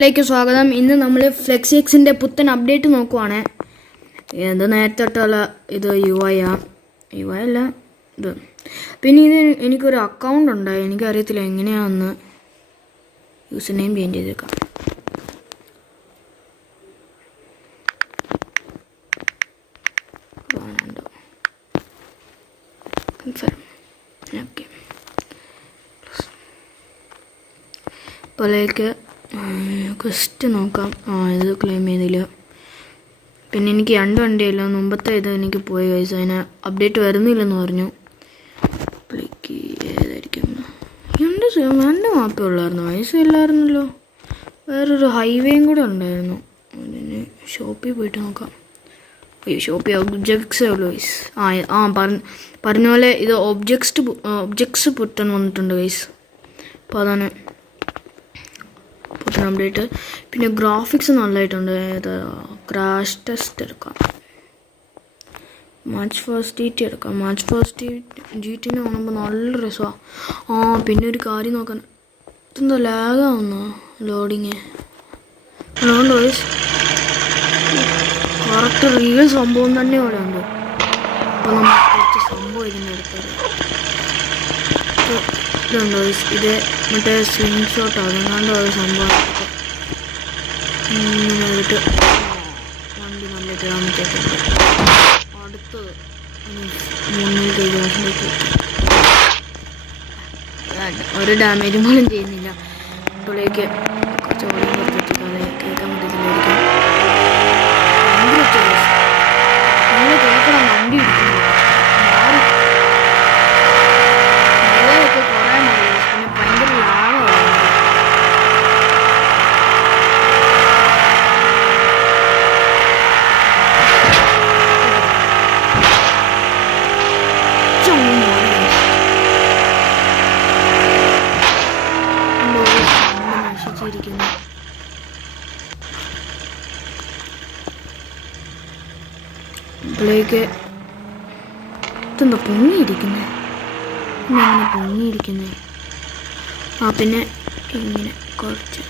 ലേക്ക് സ്വാഗതം. ഇന്ന് നമ്മൾ ഫ്ലെക്സ് എക്സിൻ്റെ പുത്തൻ അപ്ഡേറ്റ് നോക്കുവാണ്. ഇത് നേരത്തെ തൊട്ടുള്ള ഇത് യു ഐ അല്ല ഇത്. പിന്നെ ഇത് എനിക്കൊരു അക്കൗണ്ട് ഉണ്ടായി, എനിക്കറിയത്തില്ല എങ്ങനെയാണെന്ന്. യൂസർ നെയിം ചേഞ്ച് ചെയ്തേക്കാം. ഓക്കെ, അപ്പോഴേക്ക് ഫസ്റ്റ് നോക്കാം. ഇത് ക്ലെയിം ചെയ്തില്ല. പിന്നെ എനിക്ക് 2 വണ്ടിയല്ല, മുമ്പത്തെ ഇത് എനിക്ക് പോയി ഗൈസ്. അതിന് അപ്ഡേറ്റ് വരുന്നില്ലെന്ന് പറഞ്ഞു. അപ്പോഴേക്ക് ഏതായിരിക്കും? രണ്ട് മാപ്പേ ഉള്ളായിരുന്നു, വയസ്സ് ഇല്ലായിരുന്നല്ലോ. വേറൊരു ഹൈവേയും കൂടെ ഉണ്ടായിരുന്നു. അതിന് ഷോപ്പിൽ പോയിട്ട് നോക്കാം. അയ്യോ, ഷോപ്പിൽ ഒബ്ജക്ട്സേ ഉള്ളൂ ഗൈസ്. പറഞ്ഞ പോലെ ഇത് ഒബ്ജക്ട്സ് പുത്തൻ വന്നിട്ടുണ്ട് ഗൈസ്. അപ്പോൾ അതാണ് പുത്തൻ അപ്ഡേറ്റ്. പിന്നെ ഗ്രാഫിക്സ് നല്ലതായിട്ടുണ്ട്. ഇത് ക്രാഷ് ടെസ്റ്റ് എടുക്കാം, മാച്ച് ഫസ്റ്റ് GT എടുക്കാം. മാച്ച് ഫസ്റ്റ് GTനെ കാണുമ്പോൾ നല്ല രസമാണ്. പിന്നെ ഒരു കാര്യം നോക്കാൻ, ഇതെന്താ ലാഗാവുന്ന ലോഡിങ്. അതുകൊണ്ട് വോയിസ് കറക്റ്റ് റിയൽ സംഭവം തന്നെ ഇവിടെ ഉണ്ട്. അപ്പോൾ നമുക്ക് കുറച്ച് സംഭവം ഇതിൻ്റെ എടുത്തത് ഇതുണ്ട് വോയിസ്. ഇത് മറ്റേ സ്ക്രീൻഷോട്ട് അതുകൊണ്ടോ അത് സംഭവം ഇട്ട് വണ്ടി നല്ലിട്ട് കാണിച്ചിട്ടുണ്ട്. അടുത്തത് 320 ഒരു ഡാമേജും പോലും ചെയ്യുന്നില്ല. അപ്പോഴേക്ക് കുറച്ച് ഓടി കൊടുത്തിട്ട് കേൾക്കാൻ പറ്റത്തില്ലായിരിക്കും. നിങ്ങൾ കേൾക്കണം, വണ്ടി ഇടിക്കുന്നു. കുറേ മതി. പിന്നെ ഭയങ്കര ലാഭമാണ്. അപ്പോഴേക്ക് ഇതെന്താ പൊങ്ങിയിരിക്കുന്നത്? അങ്ങനെ പൊങ്ങിയിരിക്കുന്നത്. പിന്നെ ഇങ്ങനെ കുറച്ച്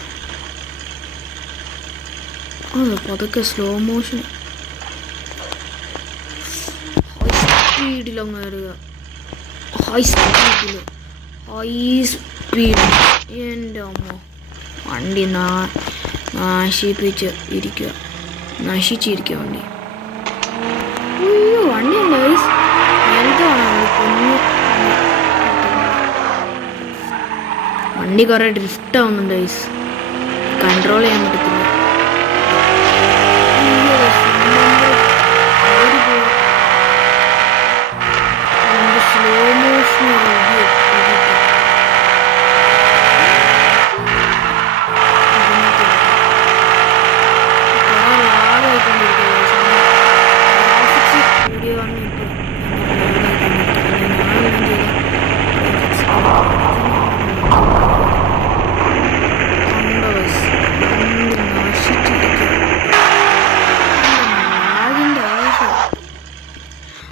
പതുക്കെ സ്ലോ മോഷൻ സ്പീഡിലങ്ങ് കയറുക. High speed. എൻ്റെ അമ്മ, വണ്ടി നശിച്ചിരിക്കുക വണ്ടി. അയ്യോ, വണ്ടി ഉണ്ട് ഗൈസ്. വണ്ടി കുറേ ഡ്രിഫ്റ്റ് ആവുന്നുണ്ട് ഗൈസ്, കൺട്രോൾ ചെയ്യാൻ പറ്റത്തില്ല. സ്ലോ മോഷൻ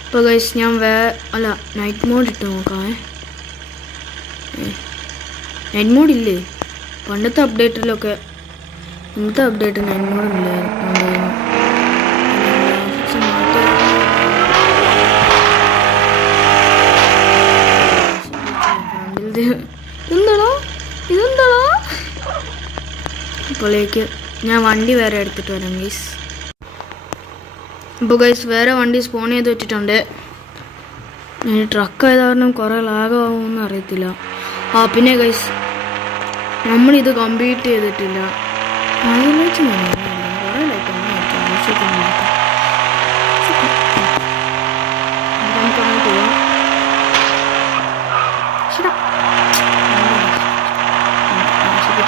അപ്പോൾ ഗൈസ് ഞാൻ നൈറ്റ് മോഡ് ഇട്ട് നോക്കാം. നൈറ്റ് മോഡ് ഇല്ലേ? പണ്ടത്തെ അപ്ഡേറ്റിലൊക്കെ, ഇന്നത്തെ അപ്ഡേറ്റ് നൈറ്റ് മോഡ് ഉണ്ടായിരുന്നു. ഇതെന്താണോ? അപ്പോഴേക്ക് ഞാൻ വണ്ടി വേറെ എടുത്തിട്ട് വരാം ഗൈസ്. ഇപ്പോൾ ഗൈസ് വേറെ വണ്ടി സ്പോൺ ചെയ്ത് വെച്ചിട്ടുണ്ട്. ട്രക്ക് ആയത് കാരണം കുറേ ലാഗാവുമെന്ന് അറിയത്തില്ല. പിന്നെ ഗൈസ് നമ്മളിത് കംപ്ലീറ്റ് ചെയ്തിട്ടില്ല. കുറേ ലൈറ്റാണ് പോവാം.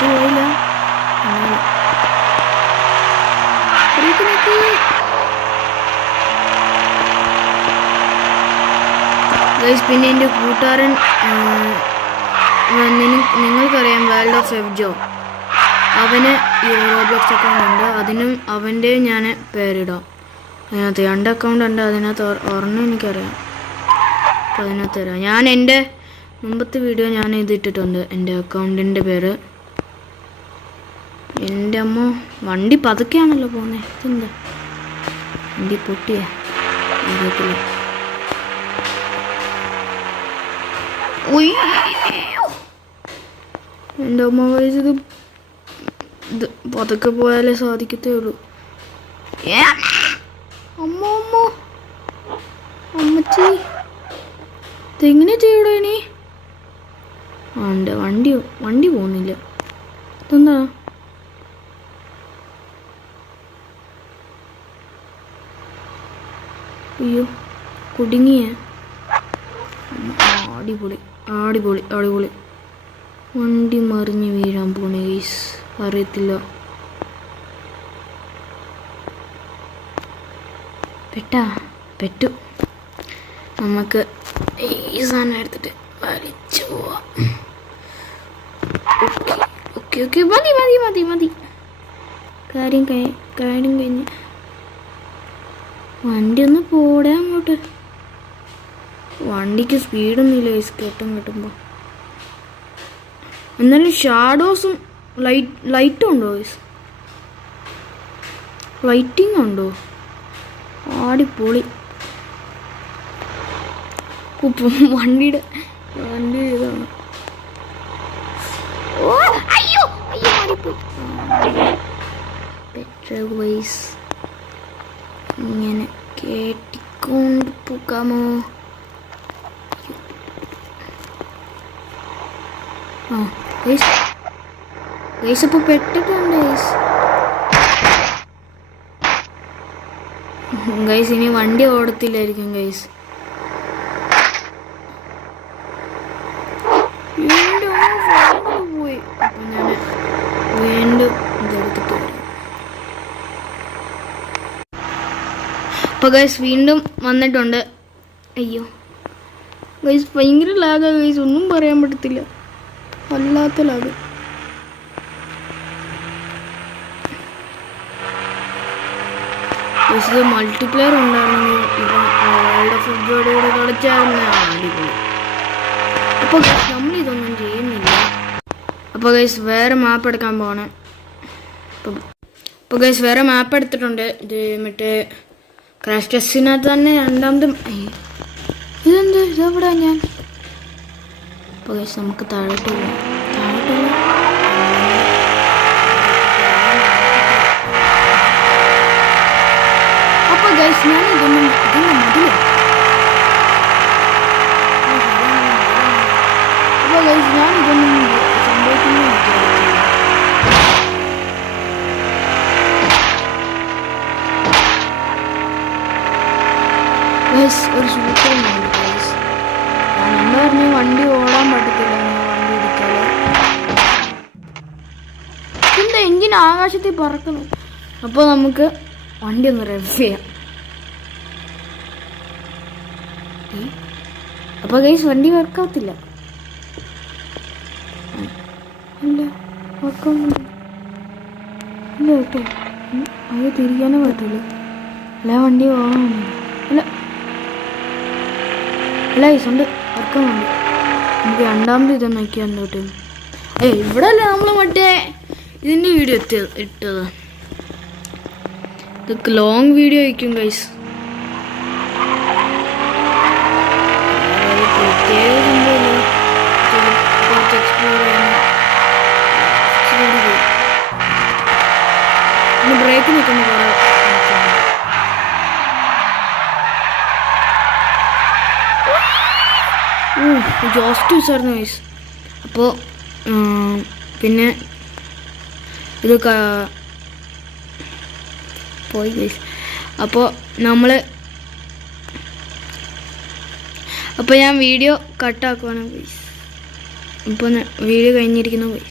പോയില്ല. പിന്നെ എൻ്റെ കൂട്ടുകാരൻ, നിങ്ങൾക്കറിയാം വേൾഡ് ഓഫ് എഫ്ജോ, അവന് ഈ റോബ്ലോക്സ് അക്കൗണ്ട് ഉണ്ട്. അതിനും അവൻ്റെ ഞാൻ പേരിടാം. അതിനകത്ത് 2 അക്കൗണ്ട് ഉണ്ട്. അതിനകത്ത് ഒരെണ്ണം എനിക്കറിയാം. അപ്പോൾ അതിനകത്ത് തരാം. ഞാൻ എൻ്റെ മുമ്പത്തെ വീഡിയോ ഞാൻ ഇതിട്ടിട്ടുണ്ട്, എൻ്റെ അക്കൗണ്ടിൻ്റെ പേര്. എൻ്റെ അമ്മ വണ്ടി പതുക്കെയാണല്ലോ പോകുന്നത്. ഇതെന്താ വണ്ടി പൊട്ടിയ അറിയത്തില്ല. എൻ്റെ അമ്മ വയസ്സ് ഇത് പതുക്കെ പോയാലേ സാധിക്കത്തേ ഉള്ളൂ. അമ്മ അമ്മ അമ്മച്ചി ഇതെങ്ങനെ ചെയ്യൂടെ ഇനി? വണ്ടി പോകുന്നില്ല. ഇതെന്താ? അയ്യോ കുടുങ്ങിയ. അടിപൊളി അടിപൊളി അടിപൊളി. വണ്ടി മറിഞ്ഞ് വീഴാൻ പോണേ ഗൈസ്. അറിയത്തില്ല. പെട്ടു. നമുക്ക് ഈ സാധനം എടുത്തിട്ട് വലിച്ചു പോവാം. ഓക്കെ മതി. കാര്യം കഴിഞ്ഞ് വണ്ടി ഒന്ന് പോടാ അങ്ങോട്ട്. വണ്ടിക്ക് സ്പീഡൊന്നുമില്ല ഗൈസ് കിട്ടുമ്പോൾ. എന്നാലും ഷാഡോസും ലൈറ്റും ഉണ്ടോ ഗൈസ്? ലൈറ്റിംഗ് ഉണ്ടോ? അടിപൊളി. വണ്ടി ഇതാണ്. അയ്യോ മാറിപ്പോയി. ഇങ്ങനെ കേട്ടിക്കൊണ്ട് പോകാമോ? ഇപ്പോൾ പെട്ടിട്ടുണ്ട് ഗൈസ്. ഇനി വണ്ടി ഓടത്തില്ലായിരിക്കും ഗൈസ്. പോയി. അപ്പൊ ഞാൻ വീണ്ടും ഇതെടുത്തിട്ട് വരാം. അപ്പൊ ഗൈസ് വീണ്ടും വന്നിട്ടുണ്ട്. അയ്യോ ഗൈസ് ഭയങ്കര ലാഗാ ഗൈസ്. ഒന്നും പറയാൻ പറ്റത്തില്ല. വല്ലാത്ത ലാഗ്. ഇത് മൾട്ടിപ്ലെയർ ഉണ്ടായിരുന്നു. ഫുട്ബോളോട് കളിച്ചായിരുന്നു അടിപൊളി. അപ്പോൾ നമ്മളിതൊന്നും ചെയ്യുന്നില്ല. അപ്പോൾ ഗൈസ് വേറെ മാപ്പ് എടുക്കാൻ പോകണം. അപ്പോൾ ഗൈസ് വേറെ മാപ്പ് എടുത്തിട്ടുണ്ട്. ഇത് മറ്റേ ക്രാഷ് ടെസ്റ്റിനകത്ത് തന്നെ രണ്ടാമതും. ഇതെന്ത് ഇതെവിടാ ഞാൻ? അപ്പോൾ ഗൈസ് നമുക്ക് താഴോട്ട് പോകാം. അപ്പോൾ ഗൈസ് ഞാൻ ഇതൊന്നും മതിയോ? അപ്പോൾ ഗൈസ് ഞാൻ ഇതൊന്നും സംഭവിക്കുന്നു ഗൈസ്. ഒരു സൂപ്പറുണ്ട് ഗൈസ്. ഞാൻ എന്താ പറഞ്ഞ വണ്ടി ഓടാൻ പറ്റത്തില്ല. വണ്ടി ഇടിക്കാതെ എന്താ എഞ്ചിൻ ആകാശത്തിൽ പറക്കുന്നു. അപ്പോൾ നമുക്ക് വണ്ടി ഒന്ന് റെവ് ചെയ്യാം. അപ്പോൾ ഗൈസ് വണ്ടി വർക്കാവത്തില്ല. ഇല്ല വർക്കാവുന്നില്ല. ഇല്ല കേട്ടോ. അത് തിരിക്കാനേ പറ്റുള്ളൂ. അല്ല വണ്ടി ഓണാണ്. അല്ല ഗൈസ് ഉണ്ട് വർക്കാവുന്നുണ്ട്. നമുക്ക് രണ്ടാമത് ഇതൊന്ന് നോക്കിയാൽ കേട്ടോ. ഇവിടെ അല്ലേ നമ്മൾ മറ്റേ ഇതിൻ്റെ വീഡിയോ ഇട്ടത്. ഇതൊക്കെ ലോങ് വീഡിയോ ആയിരിക്കും ഗൈസ്. ബ്രേക്ക് നിൽക്കുന്നു കുറേ. ജോസ്റ്റ് വെച്ചായിരുന്നു ഗൈസ്. അപ്പോൾ പിന്നെ ഇത് പോയി ഗൈസ്. അപ്പോൾ ഞാൻ വീഡിയോ കട്ടാക്കുവാണ് ഗൈസ്. ഇപ്പോൾ വീഡിയോ കഴിഞ്ഞിരിക്കുന്നു ഗൈസ്.